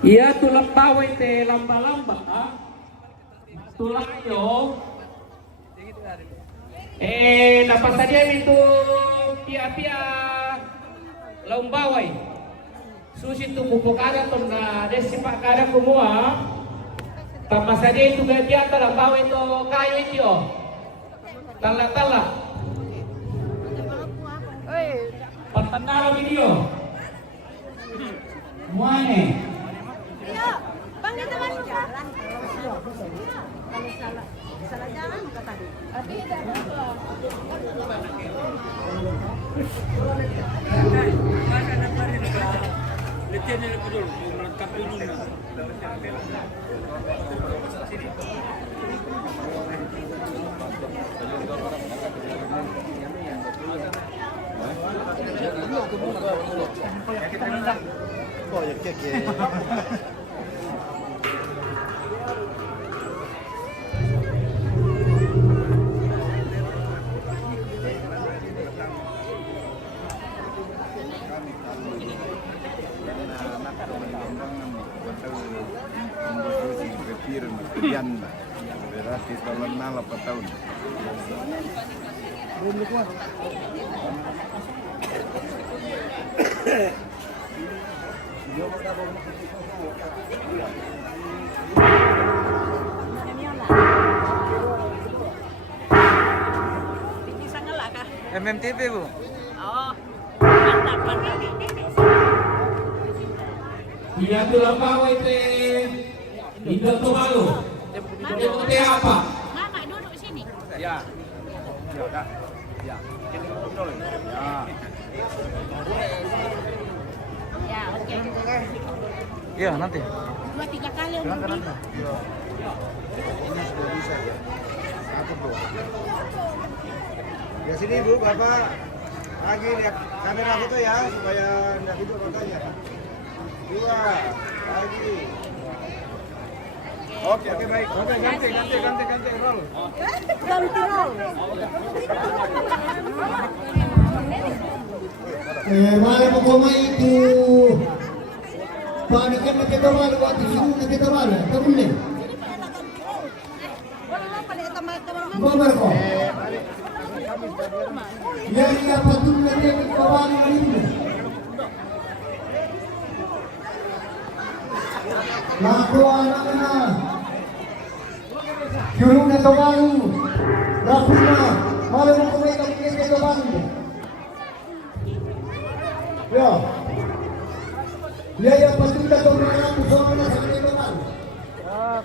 Iya tulang bawai teh lamba-lamba tulang yo. Dapat saja itu pia-pia laung bawai. Susi tu pupuk ada tu na desipak ada semua. Tambah saja itu dia dalam bawai itu kayu itu. Tala-tala. Pertandaan video. Muane. Iya, Bang dia teman lupa. Kalau salah jalan kata tadi. Tapi tidak apa. Letihan ini betul, melengkapi ini. Oh ya kek ya. Berarti kalau 8 tahun. Belum kuat. Bisa ngelak kah? MMTV Bu. Oh, mantap. Iya tulang bawai teh Indo Tuvalu. Itu teh apa? Mama duduk sini. Ya. Ya. Ya. Ya, oke. Iya, nanti. 2-3 kali nanti. Ini sudah bisa ya. Satu bro. Ya sini Bu, Bapak. Lagi lihat kamera foto ya supaya enggak duduk fotonya. 2 lagi. Oke, baik. Oke, ganti roll. Ganti roll. Mari pokoknya itu pada kan kita malu waktu sini kita malu, kamu ni. Bapak kau. Ya iya patut nanti kita malu ini. Laku anak-anak. Jurung na malu. Rafuna, malu pokoknya kita malu. Ya. Ya pasti kita mengarah bersama sama teman.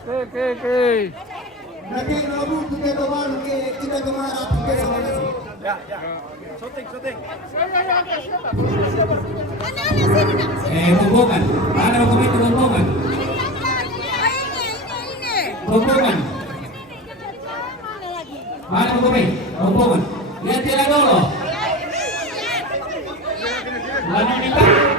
Oke. Nanti rabu kita teman kita mengarah bersama. Ya. Syuting. Rombongan. Mana rombongan itu rombongan? Rombongan. Mana rombongan? Lihat tidak dulu. Mana ditarik?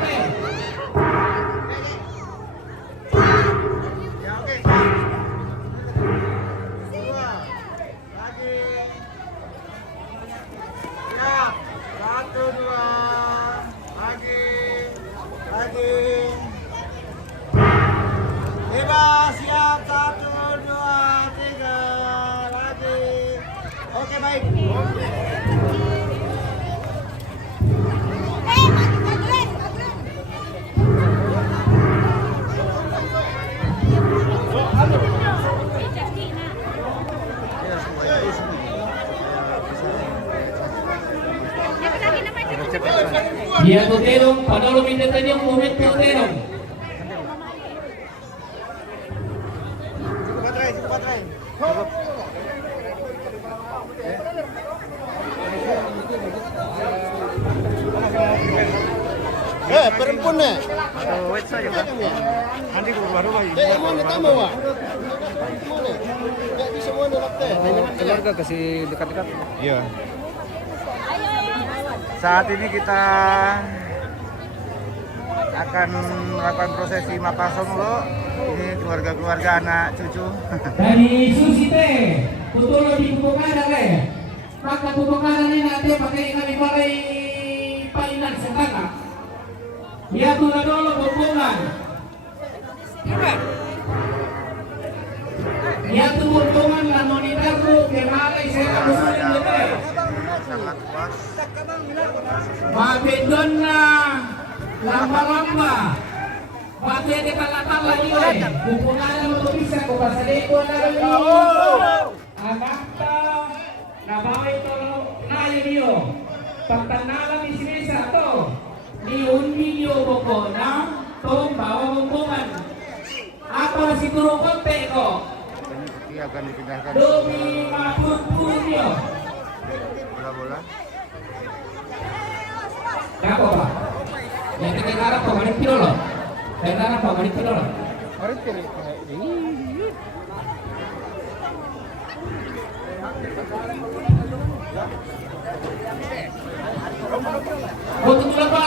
Dia tuterong, padahal minta tadi yang moment tuterong. Baterai. Perempuan ya? Aduh, wait saja Pak. Nanti baru lagi. Mana tamu Wak? Mana? Enggak bisa mana lapte. Keluarga kasih dekat-dekat. Iya. Saat ini kita akan melakukan prosesi Mapasonglo. Ini keluarga-keluarga anak cucu. Dari Susi teh, betul di Pupukara teh. Maka Pupukara ini nanti pakai kami balai painan setara. Dia tuna dulu hubungan. Dia tuh hubungan lah monitor tuh kemana saya usulin deh. Sangat pas. Mabedon na lamba-lamba. Pati di tala-tala niyo eh. Hubungan mo bisa ko pasaliko na rin Agakta nabaway to nayo niyo. Pagtanalang ni sinisa to. Niundi niyo ko na tong bawang hubungan. Ako na siguro konti ko. Ini akan dipindahkan ke Dumi mapurpur niyo. bola-bola. Kenapa Pak? Yang kita harap Pak Manik Kilo loh. Saya harap Pak Manik Kilo loh. Untuk berapa?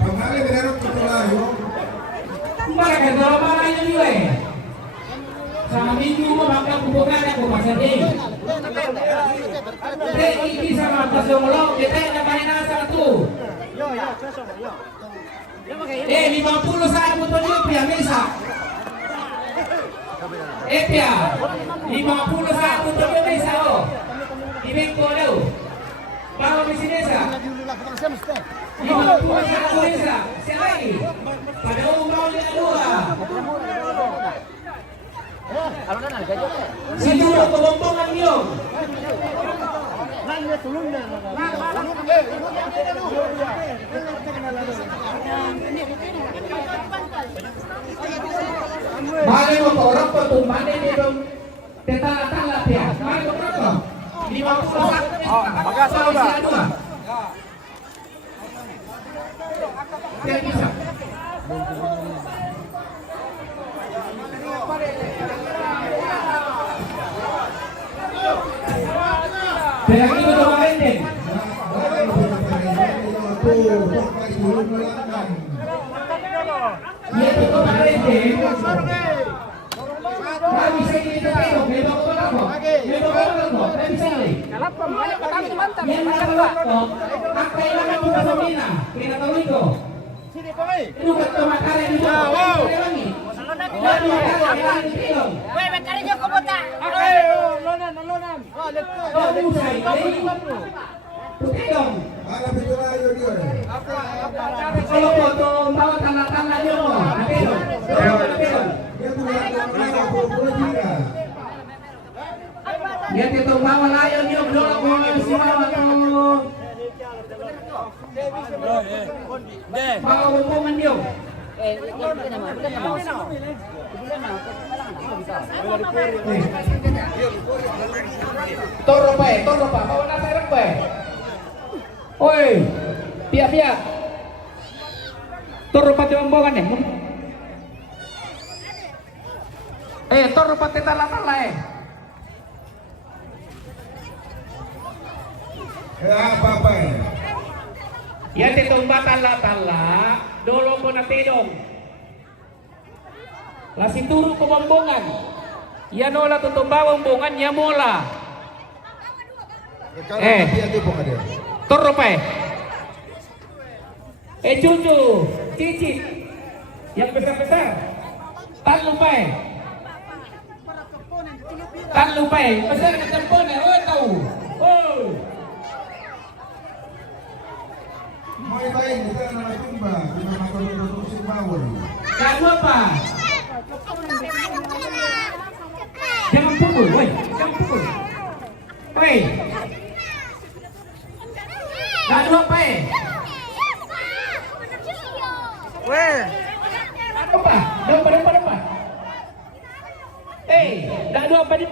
Kemarin benar betul Kemarin kan kalau mana ini juga. Sama minggu mau makan hubungan aku pasal ini. Ini sama pasal lo kita yang main satu. 50 saya putar dia pia mesa. Pia 50 saya putar dia mesa oh. Ini kau bawa di sini sa. 50 saya mesa. Selagi pada umur yang dua. Siguro kebompongan niyo. Bale mo ko orang ko tumane ni dong tetala-tala pia. Mari ko ko. 50 Oh, magkasa ba? Tidak bisa. Yang itu kemarin deh. Dia itu kemarin deh. Nggak bisa kita tengok, dia bawa ke apa? Dia bawa ke apa? Nggak bisa nih. Yang nak kok, apa yang nak kita semina? Kita tahu itu. Itu betul makanya di bawah. Lagi. Lalu makanya di film. Weh, makanya dia kobota. Oh, usai. Putih dong. Kalau foto bawa tanda-tanda dia mau. Nanti dong. Dia itu bawa layon dia belum mau semua tuh. Bawa hubungan dia. Toro pa, bawa nasa rak pa. Oi, pia. Toro pa diombogan eh. Toro pa tala-tala eh. Apa ya? Yan itong batala-tala, dolo ko na tidong. Lasituro ko bambongan. Yan ola tutumbawang bongan niya mola. Toro pa cucu, cicit. Yang besar-besar. Talo pa Talo pa Besar na tempon oh tau. Oh. Baik, kita anak tumba, kita makan produksi bawang. Kamu apa? Jangan pukul, woi, jangan pukul. Woi. Kamu apa? Weh, Apa? Dompa. Dah dua apa ni?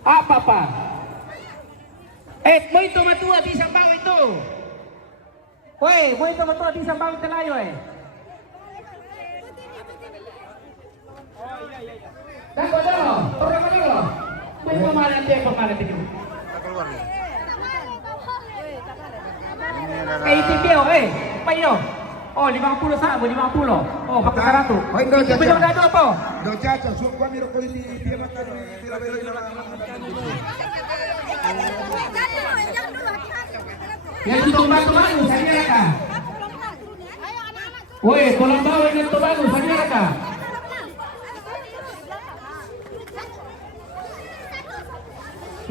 Apa? Mo itu matua di sambang itu. Woi, mo itu matua di sambang telayo Dah kau dah, orang mana lo? Mo pemalat itu. keluar nih. Itu dia, payo. Oh, 50 sabu, 50. Oh, pakai 100. Oh, itu Itu benar dah apa? Do chacha, su kwa miro ko ni dia makan ni tira belo ni. Yang tumbang-tumbang saja ka. Woi, tolong bawa yang tumbang saja ka.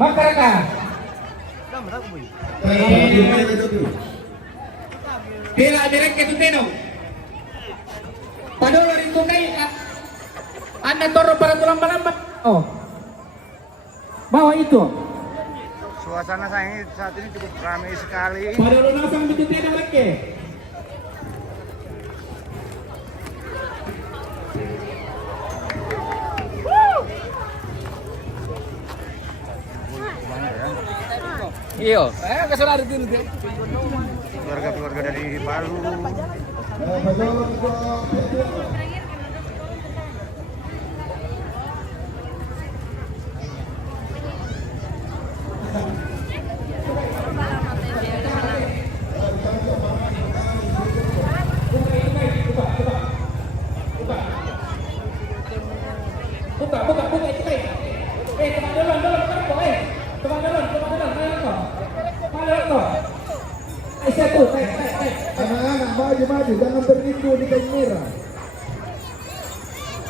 Makaraka. Pila direct ke tuteno. Padahal rin ko kay Anda toro para tulang-lambat. Oh. Bawa itu. Suasana saat ini cukup ramai sekali. Padahal nasang tuteno lagi. Iya, kesulitan itu. Keluarga-keluarga dari Palu. Buka kita. Teman dalam. Satu. Anak-anak maju, jangan berlindung di kain merah.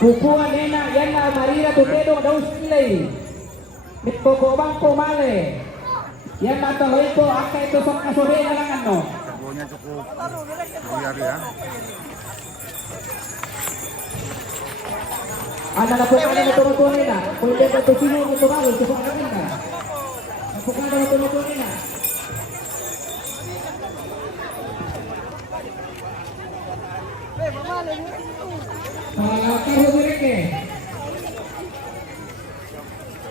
Bukuan enak, yan na marira tutedo daw silay. Mitpoko bangko male. Yan na tahoy ko, aka ito sa kasore na lang ano. Serbuannya cukup liar ya. Ana na po kanya na tumutunin na. Pwede na ito sino mo tumawag, ito sa kanin na. Napukada na tumutunin na. Tahu mereka.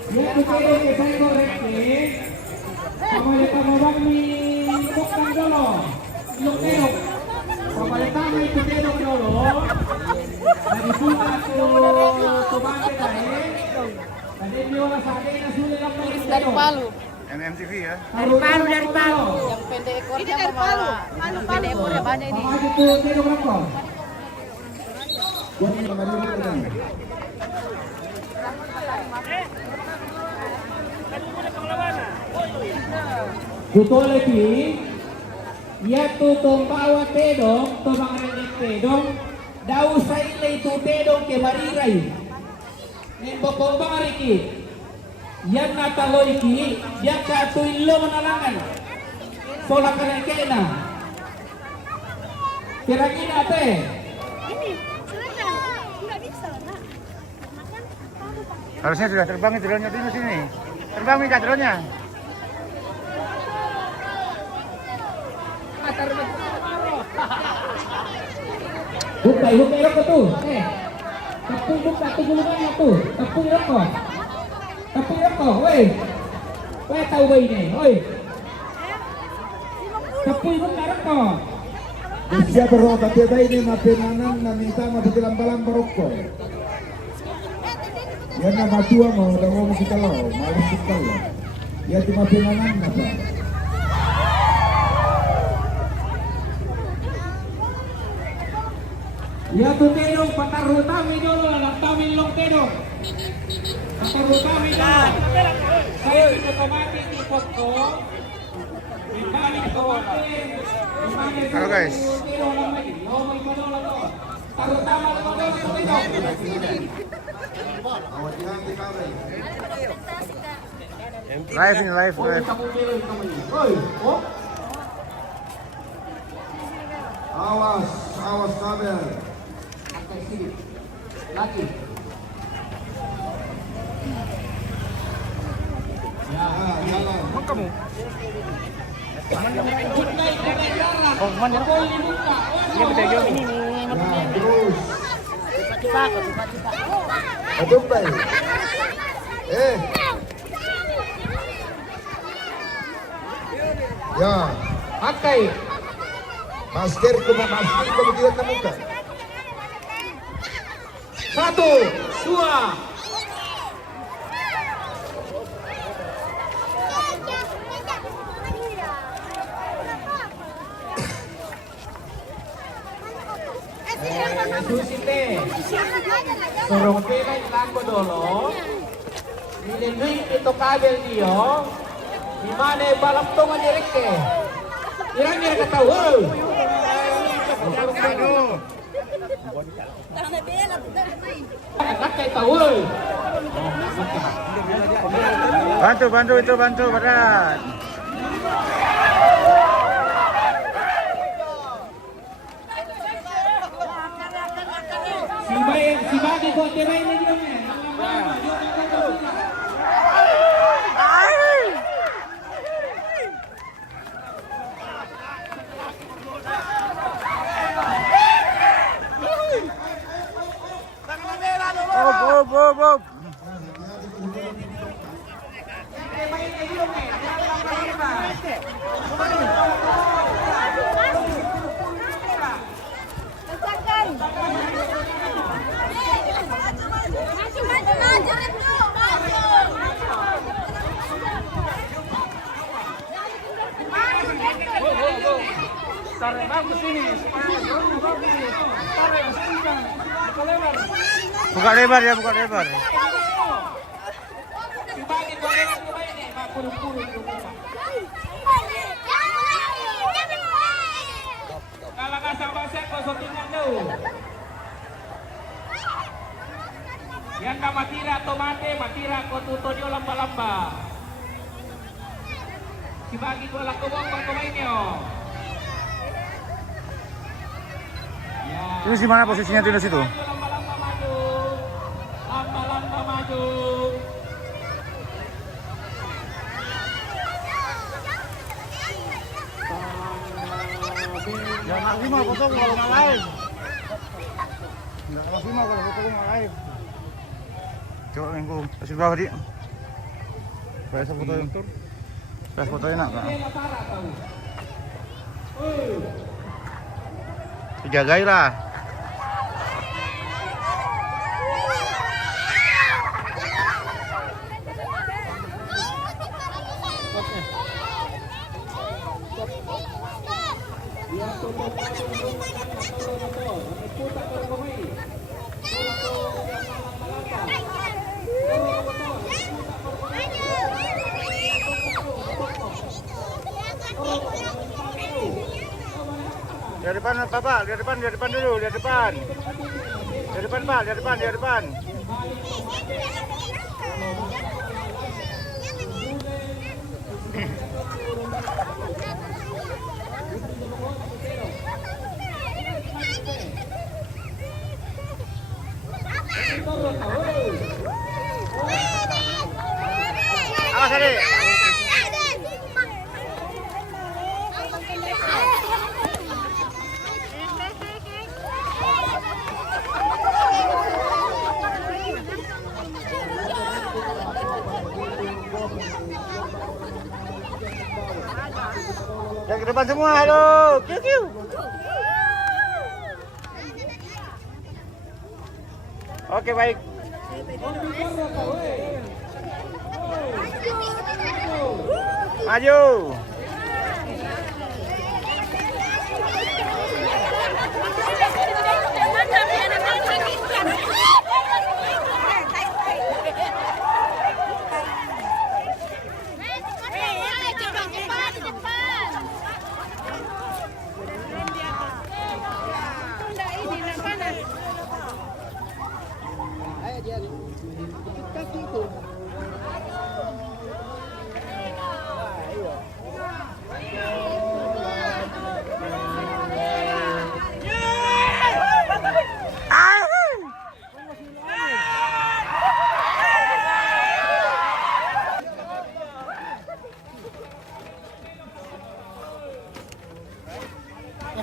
Ya tutedo ke saya mereka. Pamalita mabang ni bukang dolo. Tutedo. Pamalita may tutedo dolo. Nagipula to bangke dahil. Tadi niyo na sa akin na sulit ang mga Dari Palu. MMTV ya. Dari Palu. Yang pendek ekornya dari Palu. Pendek ekornya banyak ini. Apa itu tutedo berapa? Betul lagi, ya tu tombawa tedong, tombang renek tedong, daw sa ilay tu tedong ke mariray. Nimbo kombang ki, yan nataloy ki, yan ka tu ilo manalangan. Sola ka na kena. Kiragin ate. Harusnya sudah terbang itu dronenya di sini. Terbang Mika dronenya. Hukay rokok tuh. Tepung buka tuh gulungannya tuh. Tepung rokok. Woi. Woi tahu bayi nih, woi. Tepung buka rokok. Usia berapa beda ini mapenanan na minta mapatilang-balang barokok. Yan na matua mo, daw mo si Kalaw, malas si Kalaw. Yan di mapenanan na ba? Ya tu tedong patarutami dulu lah, tamin long tedong. Patarutami dulu. Saya otomatis di foto. Dibalik otomatis. Halo guys. Tarutama Live ini live. Awas kabel. Lagi. Emang kamu? Oh, mana? Ini betul ini. Terus. Cepat. Aduh, baik. Ya, Pakai. masker kemudian na muka. 1, 2. Susite. Surong pilay lang ko dolo. Nililwing ito kabel niyo. Di mana balap to nga direct eh. Irangnya kata woi. Aduh. Anak kayak tahu woi. Bantu itu bantu berat. Si Bagi kok cerai ini dia men. Bob. Tarik bagus sini supaya drone bagus. Tarik ke sini kan. Buka lebar. Buka lebar ya, buka lebar. Si Bagi kok lewat ke baik nih, Pak puru-puru itu. Kalau kasar basek kok sotingan tuh. Yang nggak matira atau mate, matira kok tutonyo lamba-lamba. Si Bagi kok laku bang pemainnya. Ini di mana posisinya di situ? Lamba-lamba maju. Lamba-lamba maju. Ya maksimal foto kalau nggak live. Nggak maksimal kalau foto nggak live. Coba minggu kasih berapa di? Saya foto yang tur. Saya foto enak kan? Jagailah. Lihat depan Bapak, lihat depan dulu, lihat depan. Lihat depan Pak, lihat depan. Awas tadi. Yang ke depan semua, halo. Kiu. Oke, baik. Maju.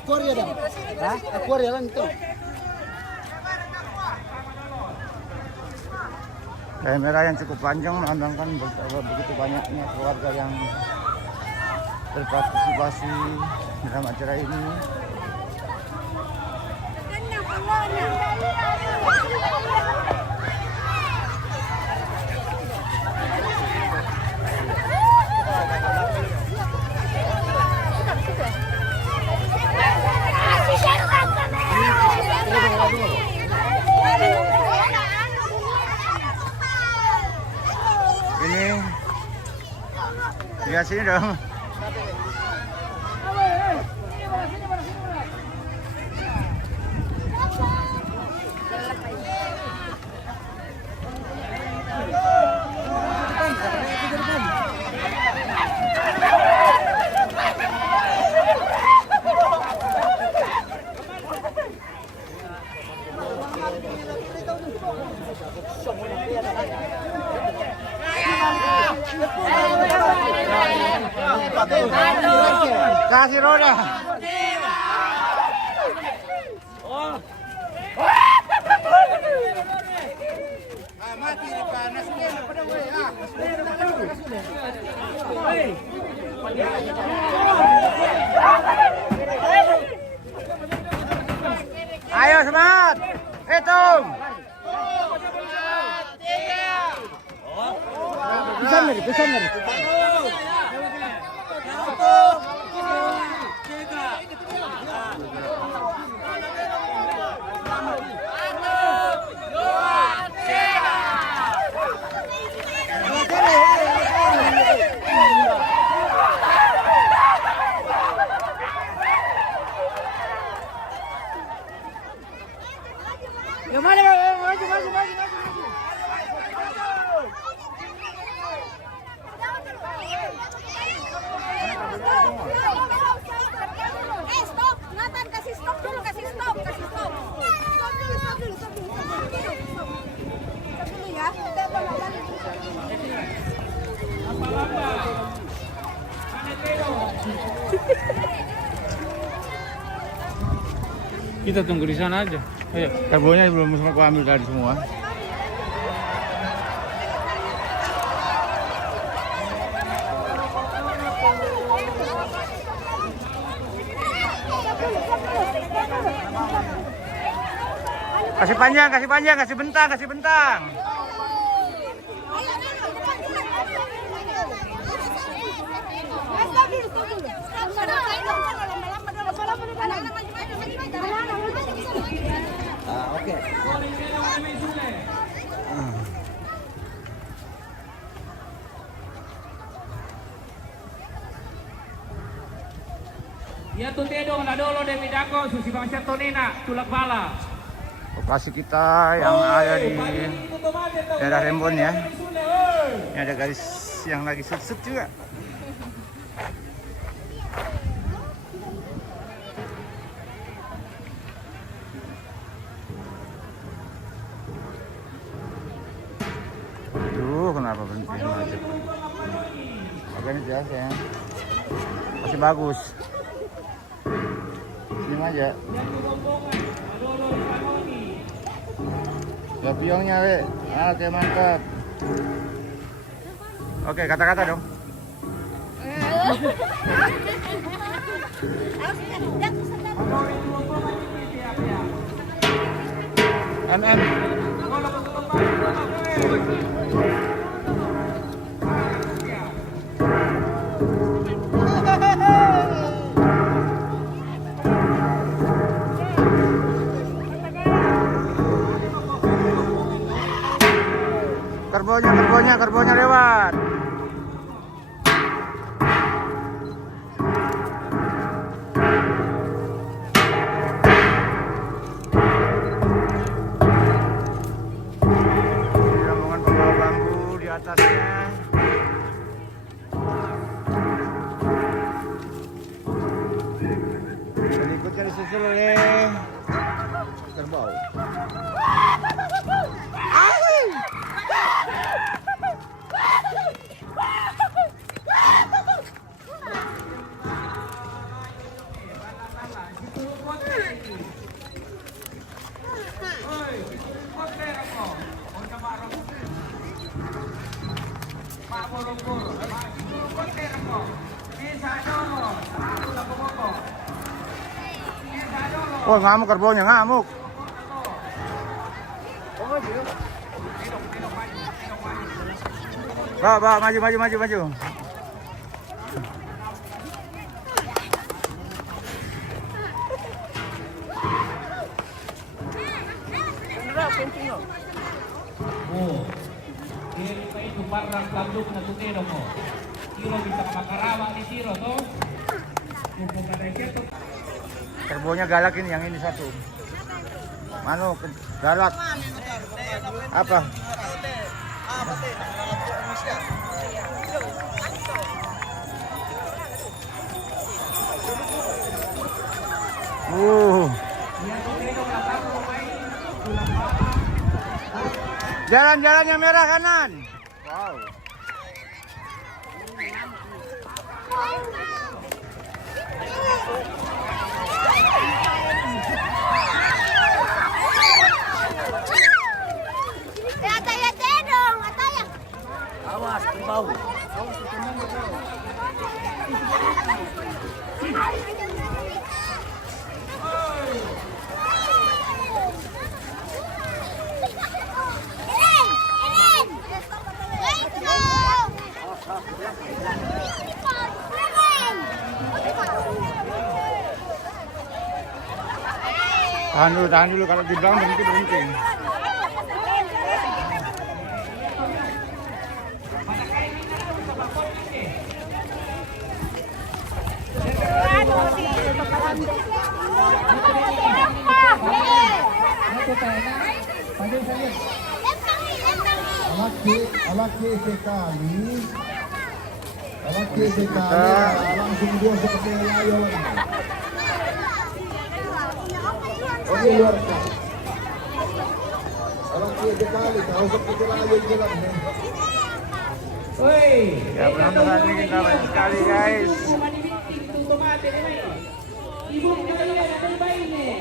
Aquaria dah. Hah? Aquaria lah itu. Kamera yang cukup panjang menandangkan betapa begitu banyaknya keluarga yang berpartisipasi dalam acara ini. Ini lihat sini dong. Rotasi roda. Mati di panas ini pada gue ah. Ayo semangat. Hitung. Bisa nih. Stop, Nathan, kasih stop dulu. Stop dulu ya. Kita tunggu di sana aja. Ayo. Karbonnya belum semua aku ambil tadi semua. Kasih panjang, kasih bentang. Oke. Ya tu tedong na dolo de midako susi bangsa tonena tulak bala. Lokasi kita yang ada di daerah Rembon ya. Ini ada garis yang lagi sut-sut juga. Aduh, kenapa berhenti macet? Oke, ini biasa ya. Masih bagus. Ini aja. Ya piongnya, we. Oke, mantap. Oke, kata-kata dong. An. Karbonya lewat. Rombongan pembawa bambu di atasnya. Berikutnya disusul oleh kerbau. Oh, ngamuk kerbaunya, ngamuk. Bawa, maju. Oh, kiri pa itu parang planduk na tutero mo. Kilo bisa makarawa di tiro to. Kumpul ka na ito. Kerbaunya galak ini, yang ini satu. Manu, galak. Apa? Jalan-jalan yang merah kanan. Wow. Tahan dulu kalau di belakang berhenti berhenti. Laki sekali langsung dia seperti layo. Oke, luar biasa. Laki sekali kau seperti layo jalannya. Woi, Ya penonton ini kita banyak sekali guys. Ibu kalian ada bayi nih.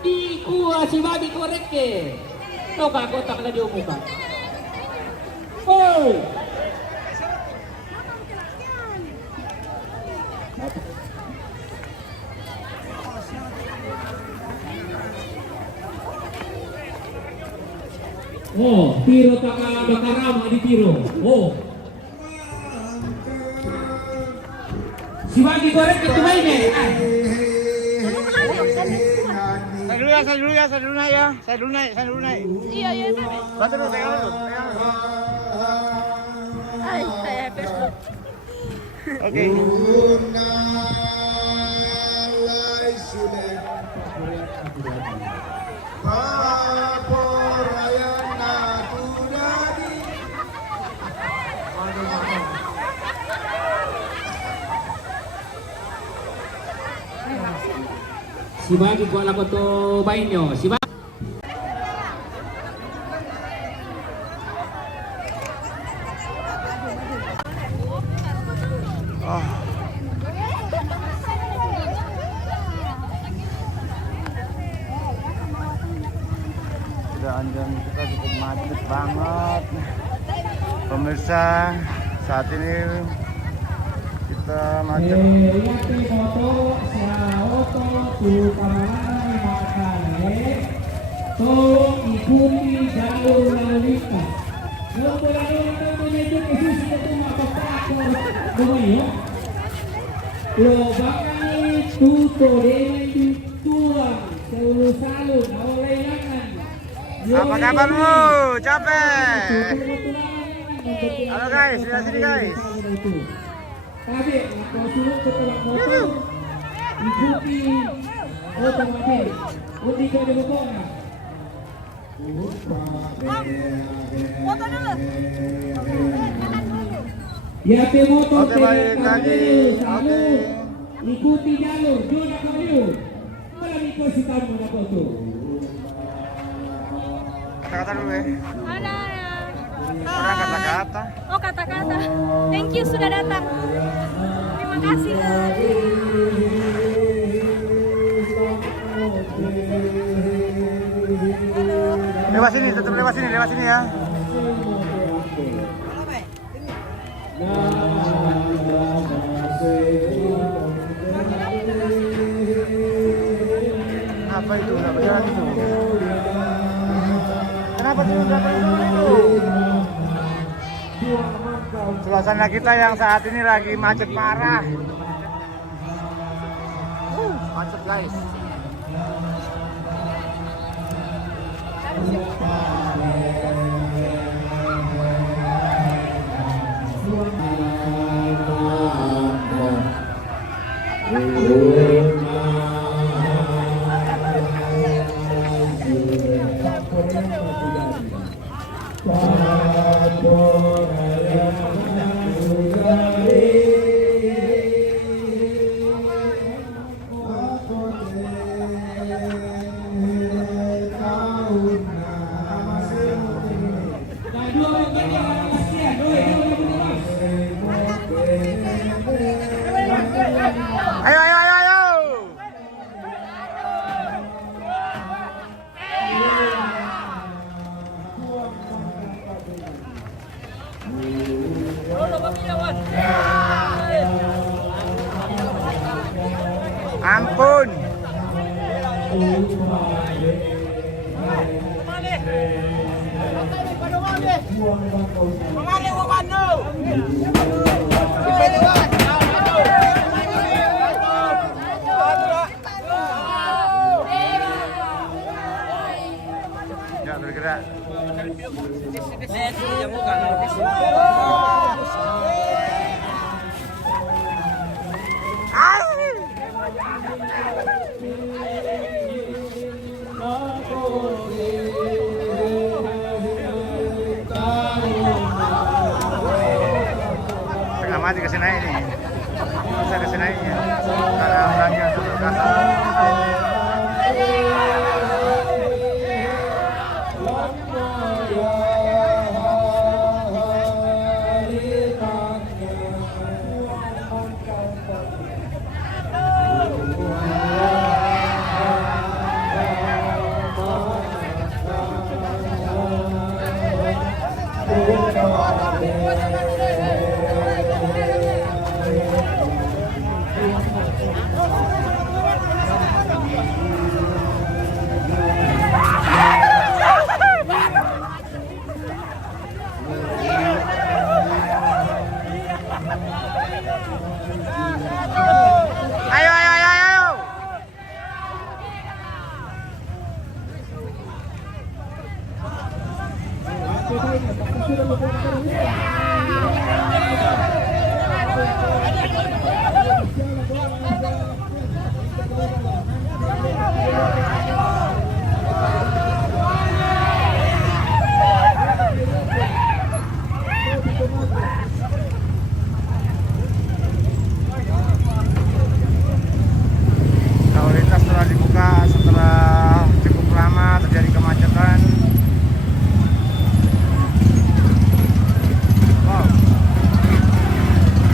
Di kuah si babi korek ke. Toka kotak na diumukan. Oh. Oh, tiro taka bakarama di tiro. Oh. Si babi korek ke tuh main nih. Saya dulu naik. Iya. Bantu dulu, pegang dulu. Ay, saya Facebook. Oke. Si bagi ko alam ko to bayin nyo. Si bagi. Jalan-jalan kita cukup macet banget. Pemirsa, saat ini kita macet. Tolong ikuti jalur lalu lintas. Lobangan tutorial dituang selalu layangan. Apa kabar lu? Capek. Halo guys, lihat sini guys. Tadi kau suruh ketua motor ikuti otomatis. Undi kau di bukanya. Foto dulu. Ya motor balik lagi. Oke. Ikuti jalur, zona kamu. Melalui posisi kamu na foto. Kata-kata dulu ya. Mana? Orang kata-kata. Oh, kata-kata. Thank you sudah datang. Terima kasih. Lewat sini, tetap lewat sini ya. Apa itu? Nggak berjalan itu. Kenapa sih nggak berjalan itu? Suasana kita yang saat ini lagi macet parah. Macet guys. Ampun. Tidak bergerak. Tengah mati kasih naik nih. Bisa kasih naiknya. Karena lagi yang satu kata. Ayo, ayo, ayo, ayo. Lalu lintas telah dibuka setelah cukup lama terjadi kemacetan. Wow,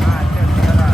macet saudara.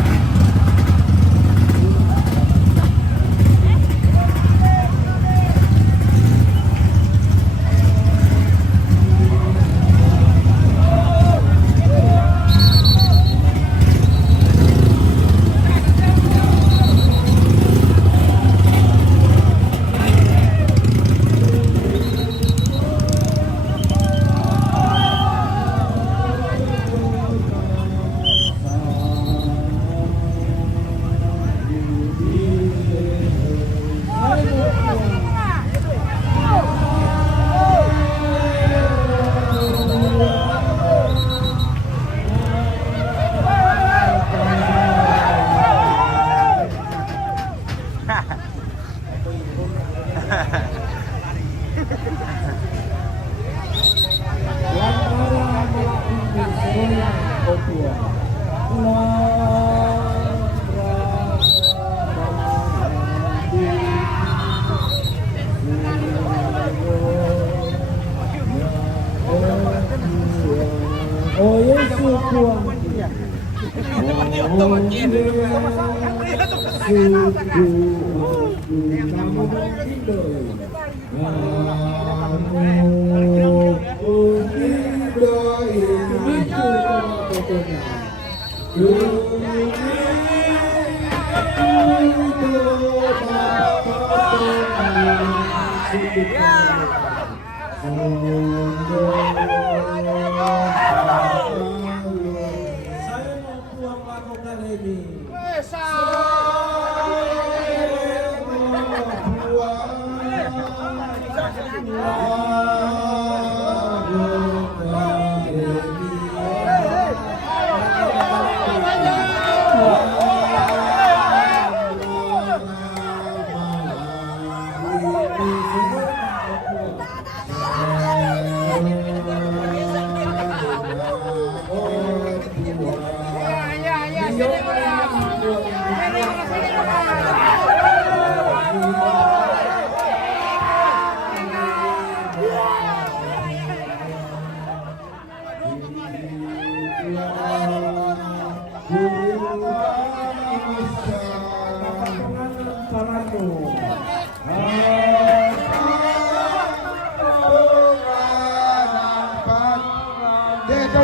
Oh Yesus Tuhan.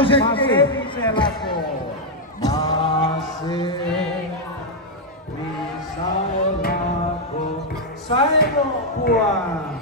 musik masih selaku masih bisa laku saya mau buang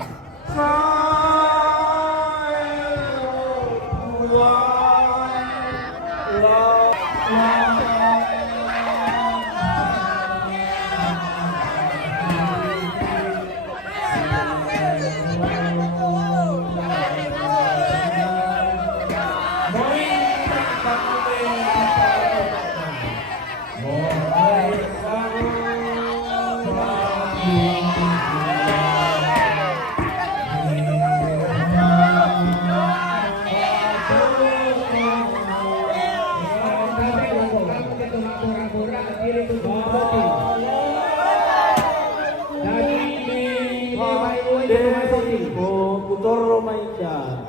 Putor Romaika.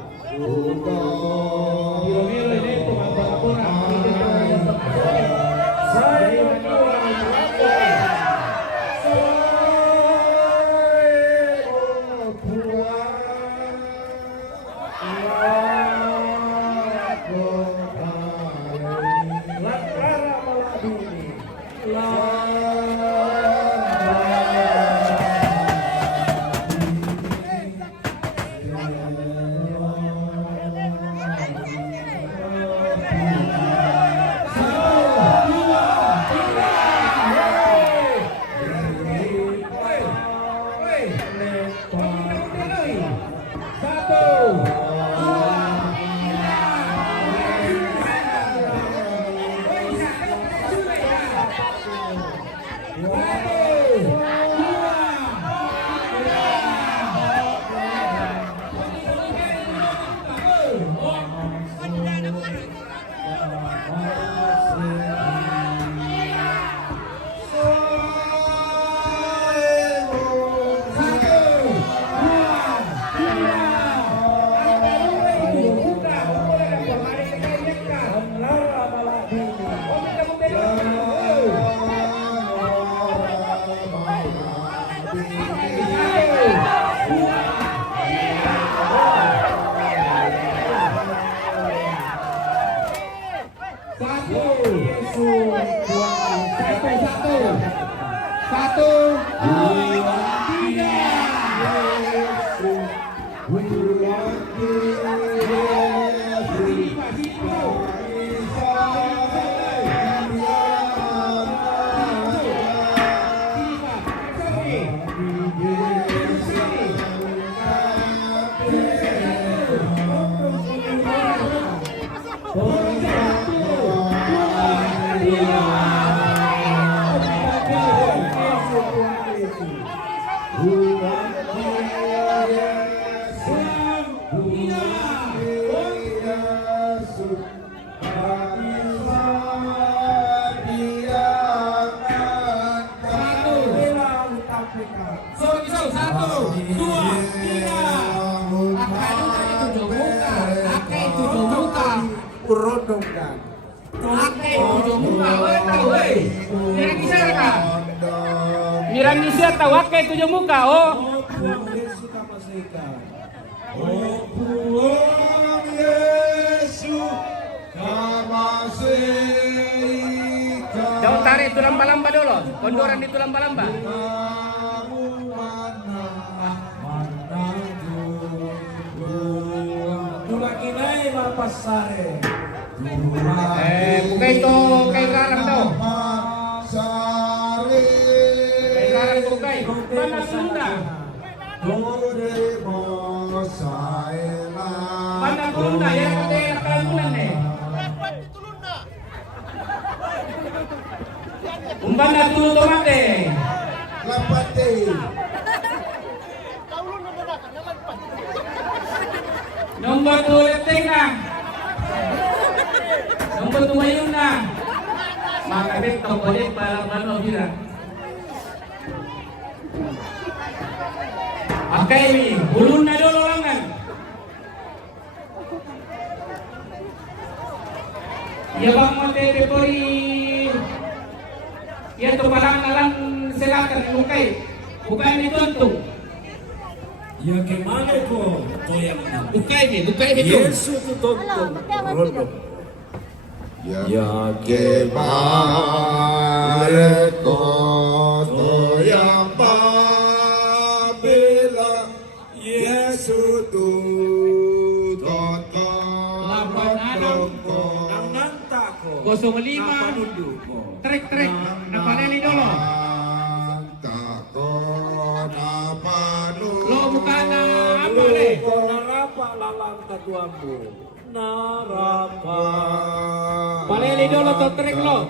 Urodongkan. Mirang isya tahu wakai tujuh muka oh. Jauh tarik itu lamba-lamba dulu, kondoran itu lamba-lamba. Bukan itu kayak garang tau. Kayak garang bukai. Mana Sunda? Mana Sunda ya katanya kagunan nih. Umpana dulu tomate. Lapate. Nombor 2 tengah. Nombor 2 yun na. Makabit ka ulit para ano sila. Okay, ulun na dulu lang kan. Ya bang Monte Pepori. Ya to palang nalang silakan okay. Bukan dituntung. Ya gimana ko? Bukai ni tu. Yesus tu tonton. Rondo. Ya que vale todo yang pabila Yesus tu Kosong 5 trek napalili dolo lo bukana apa le narapa lalang katuambu narapa palili dolo to trek lo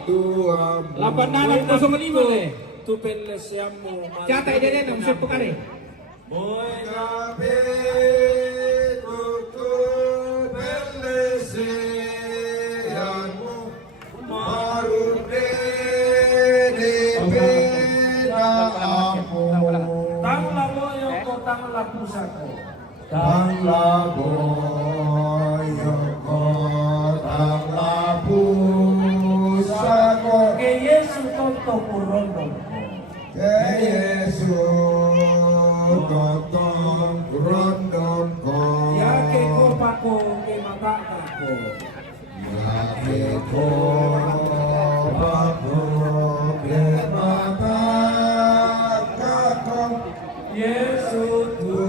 86 05 le tu pelesiamu jata ide dong sip pukare moy Nabi kuku pelesianmu tang labo yoko tang lapusako Tang laboyoko tang lapusako ke Yesu tonto kurondo ke Yesus gotong rondongko ya ke kopako ke makakako ya ke kopako ke makakako Yesu tu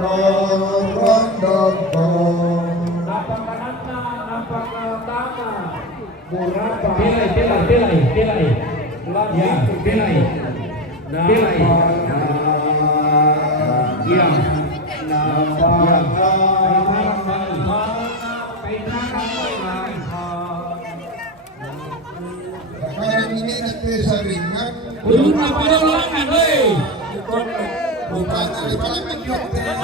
gotong rondongko napakanana napakatana muraba belai ya belai ya Sekarang ini nanti saringan ulun apa dolangan hei bukan dari kalangan dokter.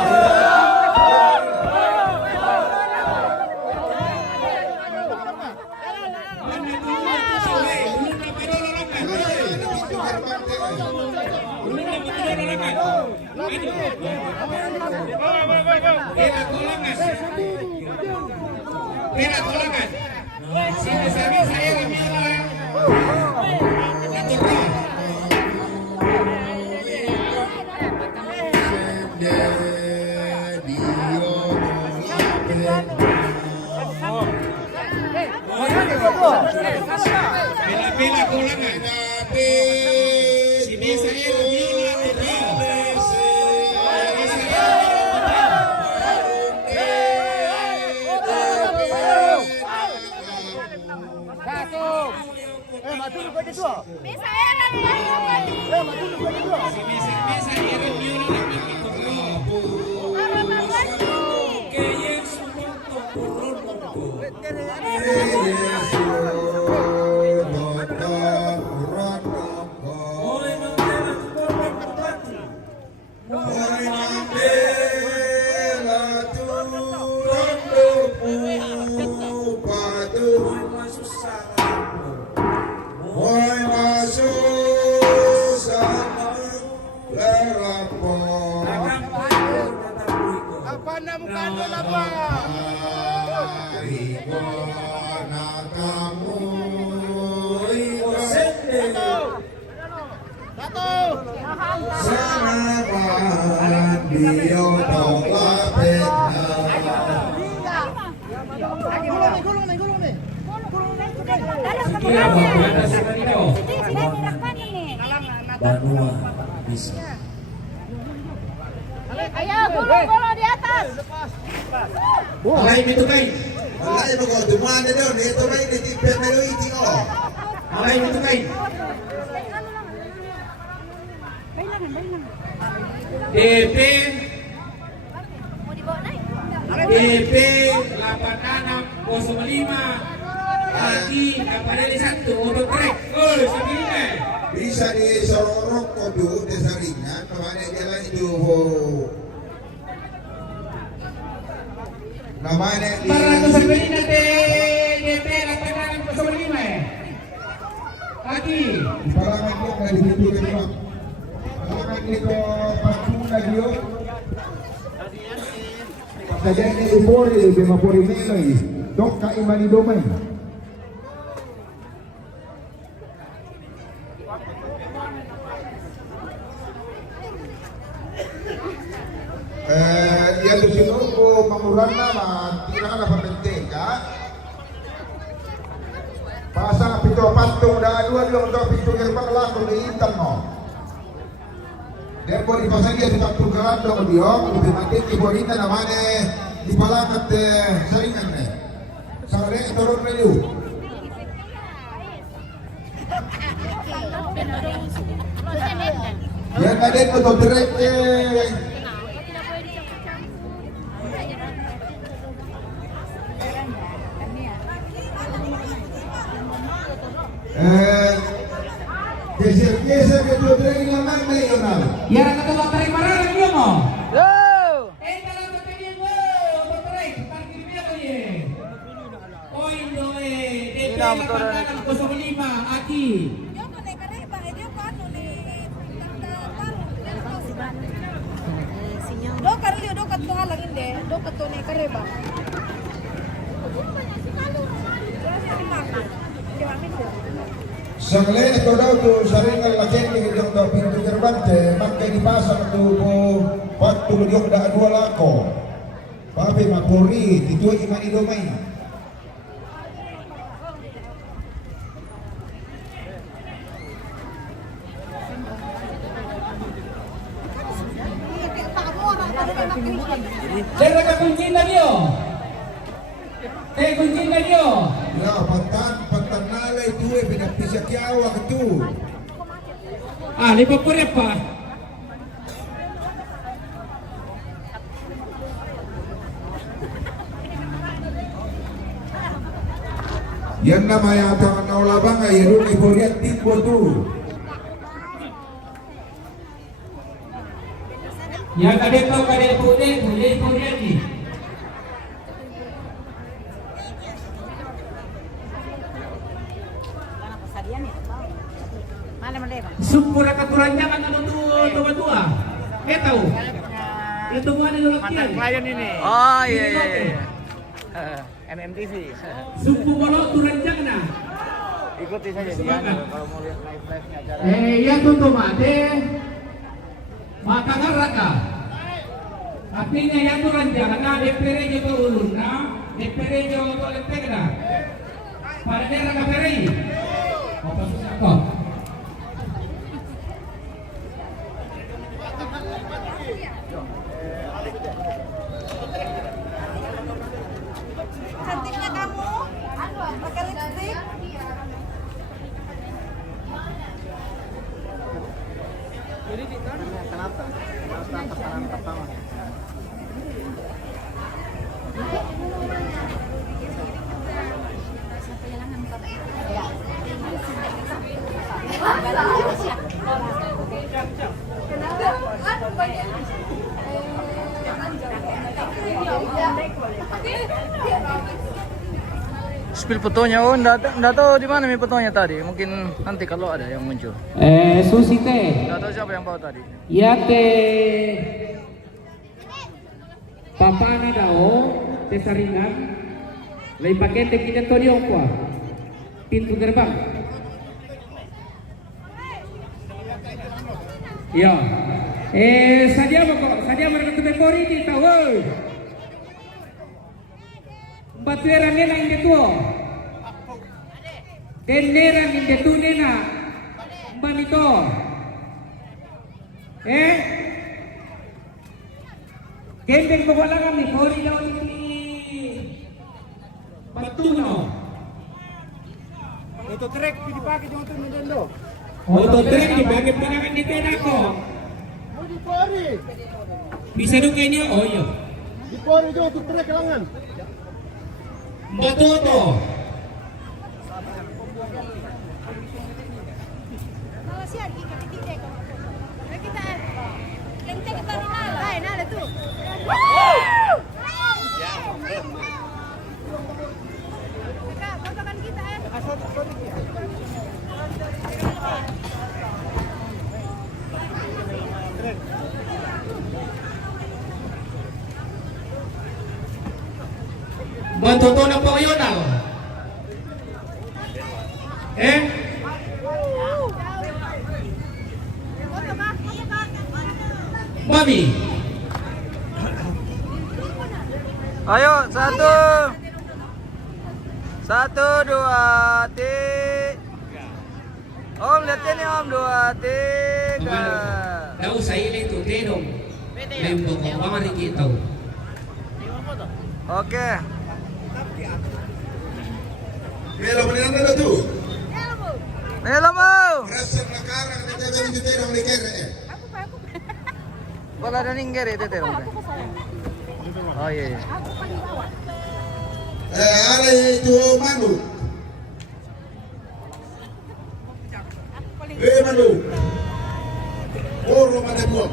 Pera tolongan. Sini saya gemilang. Pela kolangan. Sini saya gemilang. Banua bisa. Ayo, gulung di atas. Alay itu kay. Alay mo ko dumana doon ito may nitipe melo iti ko. Alay itu kay. DP DP 8605 Aki Kapadali 1 untuk trek. Sebelumnya Bisa di sorong kodo di saringan kemana dia lah itu namanya di 400 sebelum nanti DP 8605 Aki parangan dia nggak dihitung kan Pak parangan itu patung lagi yo saja ini impor itu 50 lagi dok ka imani domain yang susunod ko mamuran naman, tira ka na pamenteka. untuk patung dah dua untuk pintu gerbang langsung diintan no. Dan boleh dipasang dia tetap tukaran dong dia, lebih mati di boleh namanya di palangat saringan nih. Sare turun dulu. Yang ada itu tuh direct geser itu direct yang mana Yonal? Ya ketua tarik mana lagi mo? Yo! Dalam bertanya mo, bertarik parkir dia boleh. Poin doe, DP 805 Aki. Do karli do kat tuh lagi deh, do kat tuh nih kareba. Sanglain ito daw to saringan lakin ni yung daw pintu gerbang makai dipasang to po waktu yung da dua lako. Papi mapuri itu iman idomay. Saya akan kunci lagi yo. Kunci lagi yo. Ya patan nalay tuwe pinapisa kiawa tu. Lipat po rin pa. Yan na mayata ang naulabang ay yun ay boriat timbo tu. Yang ada tu kada putih, boleh lagi. Sumpura katuranjangan ano tua. Kaya tahu. Itu gua ada dulu Mantan klien ini. Oh iya. MMTV. Sumpu bolo turanjang na. Ikuti saja dia kalau mau lihat live-nya acara. Ya tuh mate. Maka ngaraka. Artinya yang turanjang na DPR jo ulun na, DPR jo lepek na. Pada daerah KPRI. Apa susah. Cantiknya kamu, pakai lipstick. Spill fotonya, oh nggak tahu di mana nih fotonya tadi. Mungkin nanti kalau ada yang muncul. Susi teh. Nggak tahu siapa yang bawa tadi. Ya teh. Papa ni dao, teh saringan. Lai pakai teh kita tadi apa? Pintu gerbang. Ya. Saja kok, saja mereka tu memori di tahu. Batueran nena inde tuo. Teneran inde tu nena. Mbamito. Kendeng ko wala kami, mori daw ni Patuno. Autotrek dipakai yung ito nito. Autotrek dipakai panangan ni Tenako. Bisa dong kayaknya, oh iya. Dipori yung autotrek kailangan. Batoto. Malasian kita titik. Kita lenteng kita nala. Hai, nala tu. Kak, babakan kita Batoto na po yun ako. Mami. Ayo, 1, 2, 3. Om, lihat sini Om, 2, 3. Daw sa ili to tenong. Lembo ko mari kita. Oke. Melo menang na tu. Melo mo. Rasa nakarang na tayo ng jutero ng likere. Aku pa, aku pa. Wala na ning gere dito. Aku pa sana. Oh iya. Aku pa di bawah. Ada itu Manu. Manu. Oro mana buat?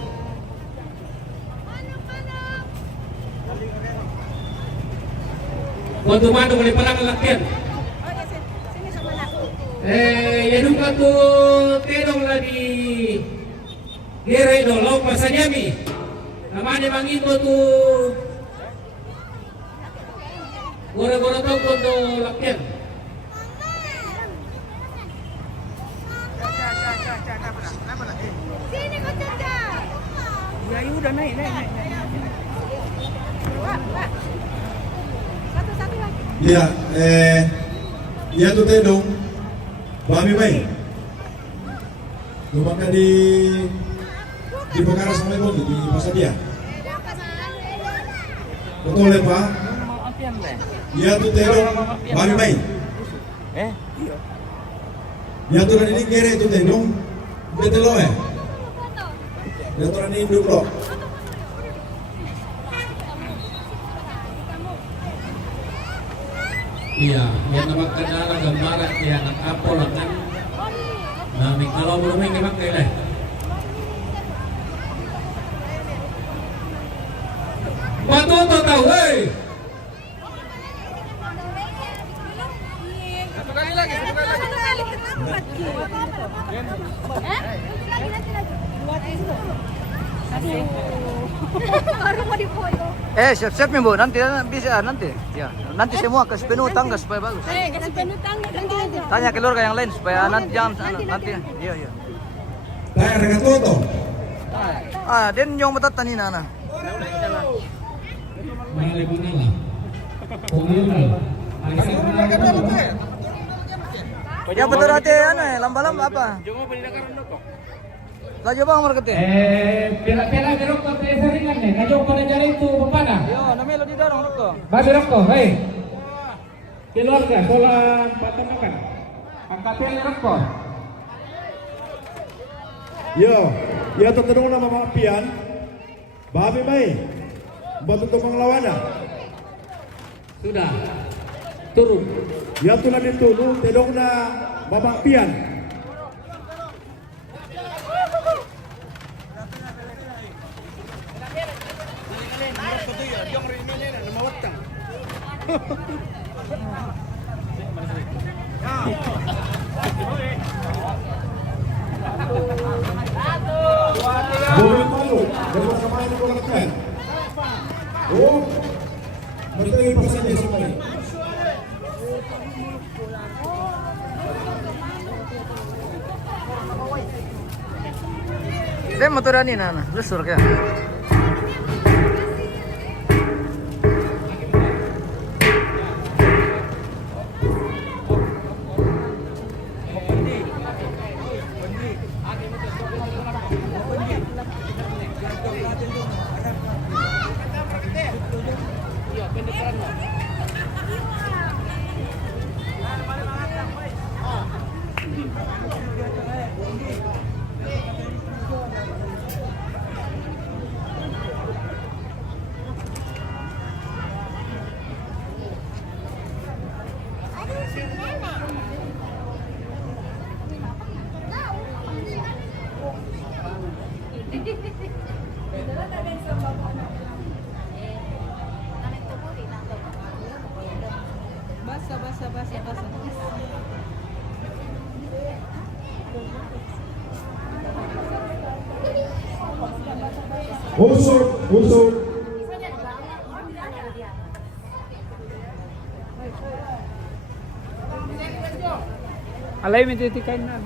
Kuanto mano mo palang lakyan. Oh ya, sini sama aku. Yanong ka to tenong lagi gere no lo pasanyami. Namane mangito to gora-gora to kuanto lakyan. Sini kau Caca. Ya udah naik. Pak. Satu-satu lagi. Ya, ya tu tedong. Bami baik. Lumayan di Bekara sama Ibu di pasar dia. Betul ya Pak? Ya tu tedong. Bami baik. Ya tu ini kere tu tedong. Betul lo ya? Ya tu ini duduk lo. Iya, yan naman kadala gambaran kaya nag-apolangan. Naming kalau mo naman naman kailan. Matuto tau, hey! Satu kali lagi. Baru mau difoto. Siap-siap nih Bu, nanti bisa nanti. Ya, nanti semua kasih penuh tangga supaya bagus. Kasih penuh tangga nanti aja. Tanya keluarga yang lain supaya nanti jangan nanti. Iya. Tayar dengan foto. Den yung matatanina na. Mali mo na lang. Pumulal. Ya betul hati lamba-lamba apa? Laju bang market. Pila-pila birok ko tayo sa ringan eh. Kadyo pa na dyan ito, papana. Yo, namelo di darong rokko. Ba birok ko, hey. Keluarga, tulang patamakan. Pangkapil birok ko. Yo, ya tertenung nama mga pian. Babi may. Batu tumang lawana. Sudah. Turun. Ya tulan itu nu tedong na babang pian. Boleh malu, dengan sama ini bukan kan? Oh, berarti pasal dia semua. Den motorani na, lusur ka. Basa. Usur. Alay mo titikan na.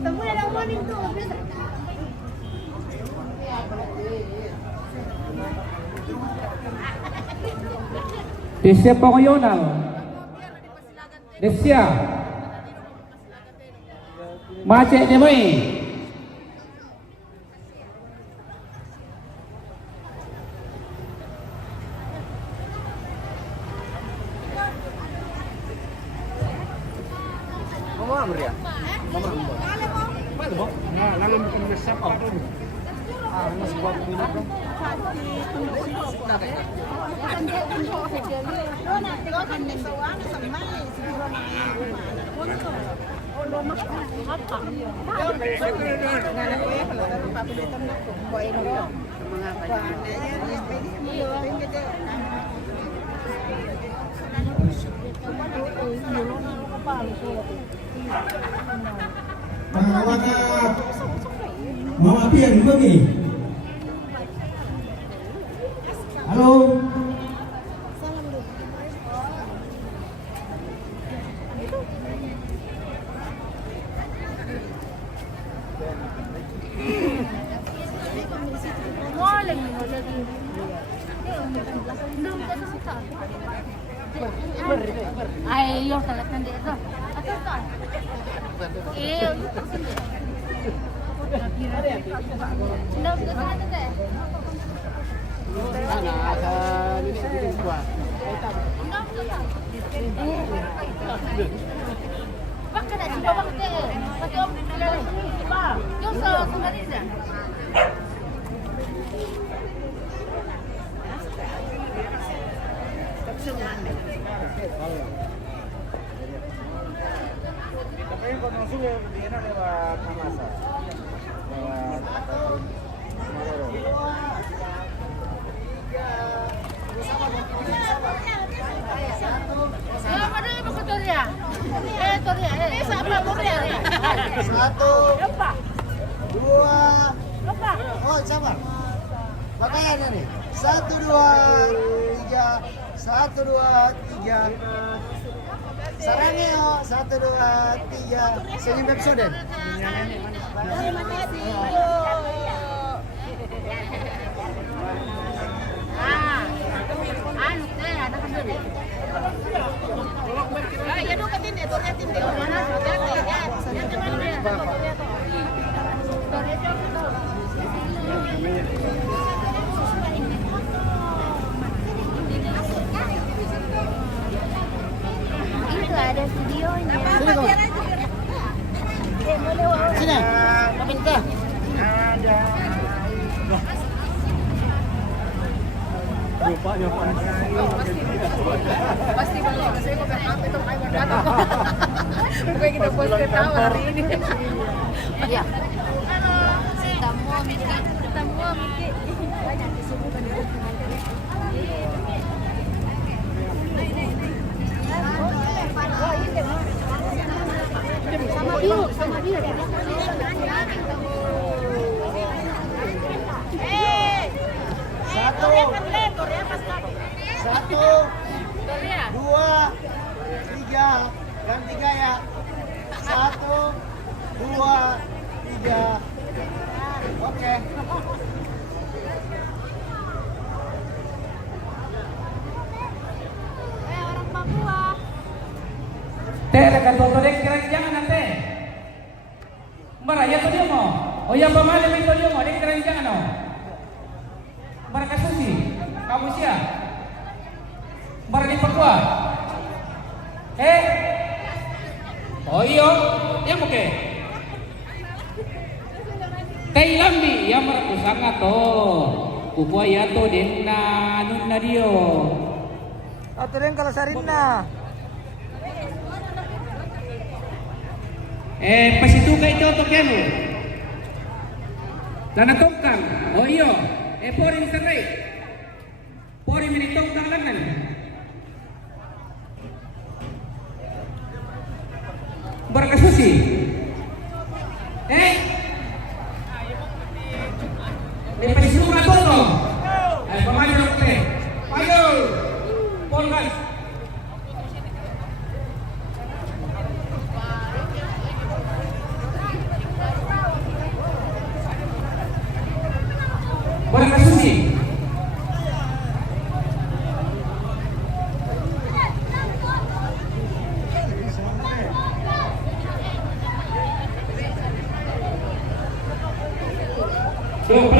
Temu na lang morning to. Desia Pangoyonal. Desia. Macet dia mai. Mama Pian juga nih. Halo. Ay, yo salat nanti itu. Atau kan? Iya. Tidak bisa salat deh. Bakit na siya bakit? Pati om ba? Yung sa Sumarisa. Tapi kalau langsung ya dia lewat Kamasa. Lewat Ada yang mau Toria? Toria. Siapa Toria? Satu, dua, oh sabar. Pakaiannya nih. 1, 2, 3. 1, 2, 3. Sarangnya yo. 1, 2, 3. Senyum episode. Terima kasih. Anu teh anak sendiri. Ya dong katin deh, Toria tin deh. Mana? Ya, sana mana dia? Toria tuh. Itu ada videonya. Sini. Minta. Ada. Pasti kalau saya kok HP itu kayak data kok. Pokoknya kita post ke tahu hari ini. Iya. Halo, tamu Miki. Tamu Miki. Banyak kesibukan di rumah. Sama dia. Satu, 2, 3, ganti gaya. 1, 2, 3. Oke. Orang Papua. Teh rekan totodek keranjangan nanti. Bara ya to dia mo. O ya pamalam ito dia mo, dek keranjangan no. Bara kasusi. Kamu siya. Bara di Papua. Oh iyo, ya mo ke. Tei lambi ya marakusanga to. Kupua ya to din na anun na dio. Ato rin kalasarin na. Pasituka ito to piano. Nanatokang. Oh iyo. Porin sa right. Porin minitokang langan. Berkasusi. May pasituka to to. Pamayo ko. Ayo. Polgas. Berkasusi. Dua